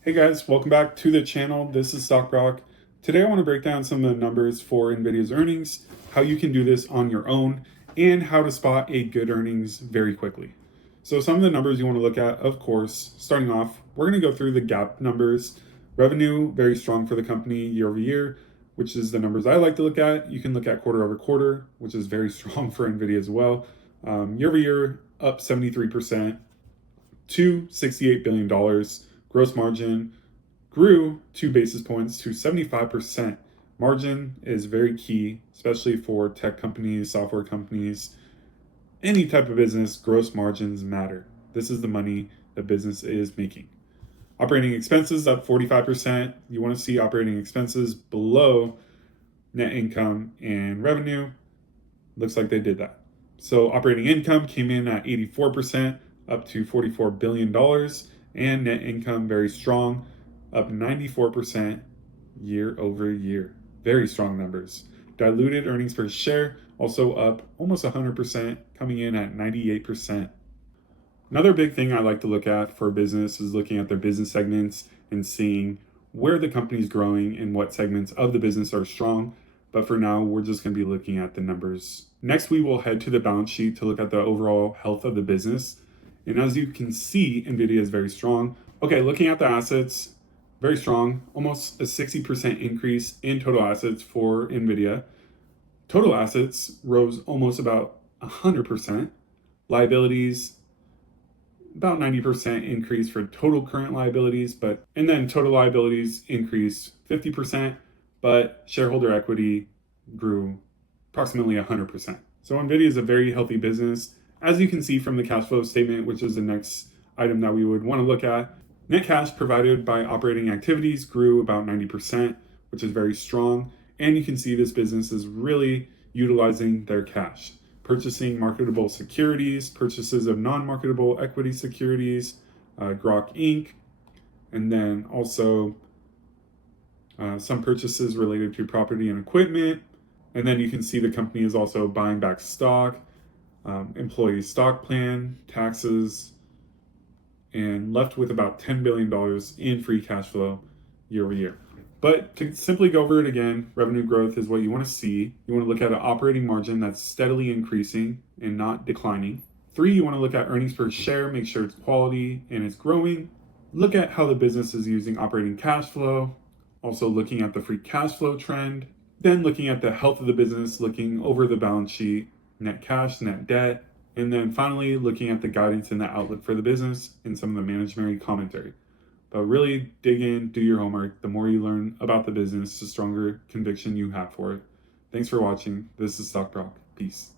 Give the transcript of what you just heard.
Hey guys, welcome back to the channel. This is Broc. Today I want to break down some of the numbers for NVIDIA's earnings, how you can do this on your own, and how to spot a good earnings very quickly. So some of the numbers you want to look at, of course, starting off, we're going to go through the GAAP numbers. Revenue, very strong for the company year over year, which is the numbers I like to look at. You can look at quarter over quarter, which is very strong for NVIDIA as well. Year over year, up 73% to $68 billion. Gross margin grew 2 basis points to 75%. Margin is very key, especially for tech companies, software companies, any type of business. Gross margins matter. This is the money the business is making. Operating expenses up 45%. You want to see operating expenses below net income and revenue. Looks like they did that. So operating income came in at 84%, up to $44 billion. And net income very strong, up 94% year over year. Very strong numbers. Diluted earnings per share also up almost 100%, coming in at 98%. Another big thing I like to look at for a business is looking at their business segments and seeing where the company's growing and what segments of the business are strong. But for now, we're just going to be looking at the numbers. Next, we will head to the balance sheet to look at the overall health of the business. And as you can see, NVIDIA is very strong. Okay, looking at the assets, very strong, almost a 60% increase in total assets for NVIDIA. Total assets rose almost about 100%. Liabilities, about 90% increase for total current liabilities, and then total liabilities increased 50%, but shareholder equity grew approximately 100%. So NVIDIA is a very healthy business. As you can see from the cash flow statement, which is the next item that we would want to look at, net cash provided by operating activities grew about 90%, which is very strong. And you can see this business is really utilizing their cash, purchasing marketable securities, purchases of non-marketable equity securities, Broc Inc., and then also some purchases related to property and equipment. And then you can see the company is also buying back stock, employee stock plan, taxes, and left with about $10 billion in free cash flow year over year. But to simply go over it again, revenue growth is what you want to see. You want to look at an operating margin that's steadily increasing and not declining. 3, you want to look at earnings per share, make sure it's quality and it's growing. Look at how the business is using operating cash flow, also looking at the free cash flow trend, then looking at the health of the business, looking over the balance sheet, net cash, net debt, and then finally looking at the guidance and the outlook for the business and some of the management commentary. But really dig in, do your homework. The more you learn about the business, the stronger conviction you have for it. Thanks for watching. This is Broc. Peace.